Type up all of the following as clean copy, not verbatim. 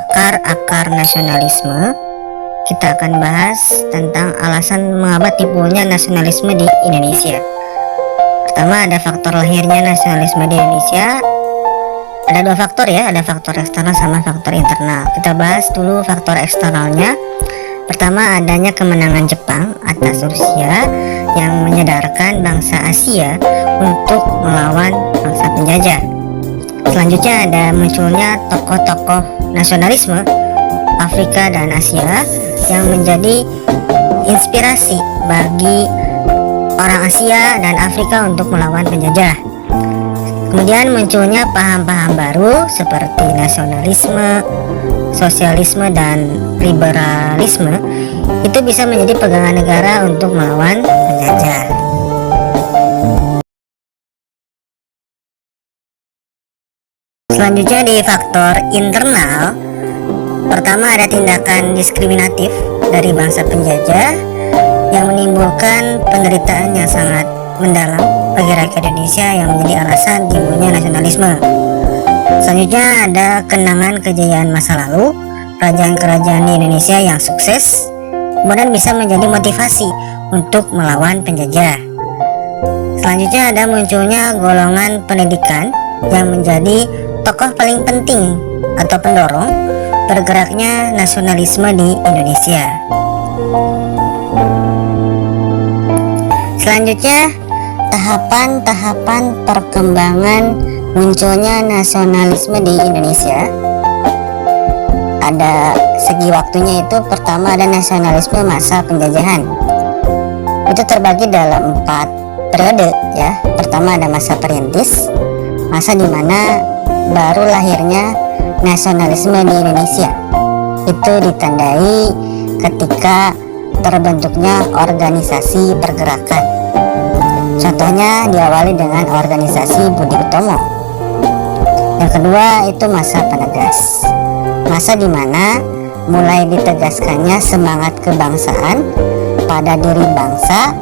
akar-akar nasionalisme. Kita akan bahas tentang alasan mengapa timbulnya nasionalisme di Indonesia. Pertama, ada faktor lahirnya nasionalisme di Indonesia. Ada dua faktor ya, ada faktor eksternal sama faktor internal. Kita bahas dulu faktor eksternalnya. Pertama, adanya kemenangan Jepang atas Rusia yang menyadarkan bangsa Asia untuk melawan bangsa penjajah. Selanjutnya ada munculnya tokoh-tokoh nasionalisme Afrika dan Asia yang menjadi inspirasi bagi orang Asia dan Afrika untuk melawan penjajah. Kemudian munculnya paham-paham baru seperti nasionalisme, sosialisme, dan liberalisme. Itu bisa menjadi pegangan negara untuk melawan penjajah. Selanjutnya di faktor internal, pertama ada tindakan diskriminatif dari bangsa penjajah yang menimbulkan penderitaan yang sangat mendalam bagi rakyat Indonesia yang menjadi alasan timbulnya nasionalisme. Selanjutnya ada kenangan kejayaan masa lalu kerajaan-kerajaan di Indonesia yang sukses, kemudian bisa menjadi motivasi untuk melawan penjajah. Selanjutnya ada munculnya golongan pendidikan yang menjadi tokoh paling penting atau pendorong bergeraknya nasionalisme di Indonesia. Selanjutnya, tahapan-tahapan perkembangan munculnya nasionalisme di Indonesia. Ada segi waktunya, itu pertama ada nasionalisme masa penjajahan. Itu terbagi dalam 4 periode ya. Pertama ada masa perintis, masa dimana baru lahirnya nasionalisme di Indonesia. Itu ditandai ketika terbentuknya organisasi pergerakan. Contohnya diawali dengan organisasi Budi Utomo. Yang kedua itu masa penegas, masa dimana mulai ditegaskannya semangat kebangsaan pada diri bangsa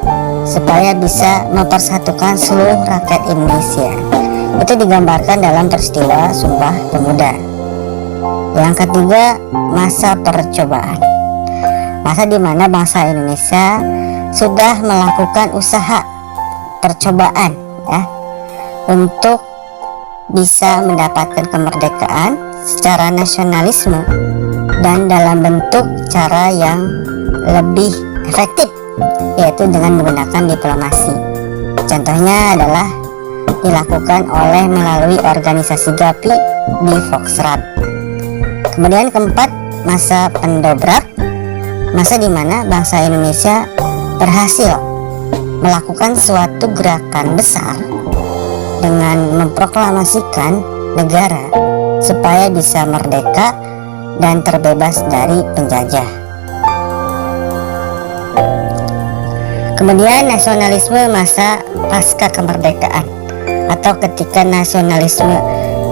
supaya bisa mempersatukan seluruh rakyat Indonesia. Itu digambarkan dalam peristiwa Sumpah Pemuda. Yang ketiga, masa percobaan, masa dimana bangsa Indonesia sudah melakukan usaha percobaan ya untuk bisa mendapatkan kemerdekaan secara nasionalisme dan dalam bentuk cara yang lebih efektif, yaitu dengan menggunakan diplomasi. Contohnya adalah dilakukan melalui organisasi GAPI di Foxtrot. Kemudian keempat, masa pendobrak, masa dimana bangsa Indonesia berhasil melakukan suatu gerakan besar dengan memproklamasikan negara supaya bisa merdeka dan terbebas dari penjajah. Kemudian nasionalisme masa pasca kemerdekaan, atau ketika nasionalisme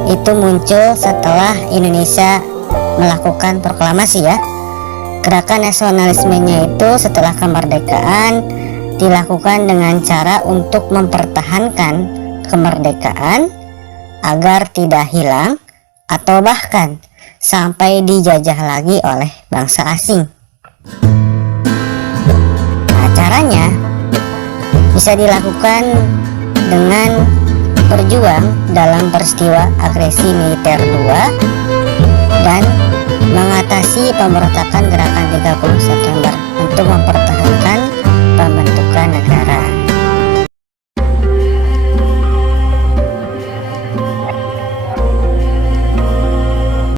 itu muncul setelah Indonesia melakukan proklamasi ya. Gerakan nasionalismenya itu setelah kemerdekaan dilakukan dengan cara untuk mempertahankan kemerdekaan agar tidak hilang atau bahkan sampai dijajah lagi oleh bangsa asing. Nah, caranya bisa dilakukan dengan berjuang dalam peristiwa agresi militer 2 dan mengatasi pemberontakan gerakan 30 September untuk mempertahankan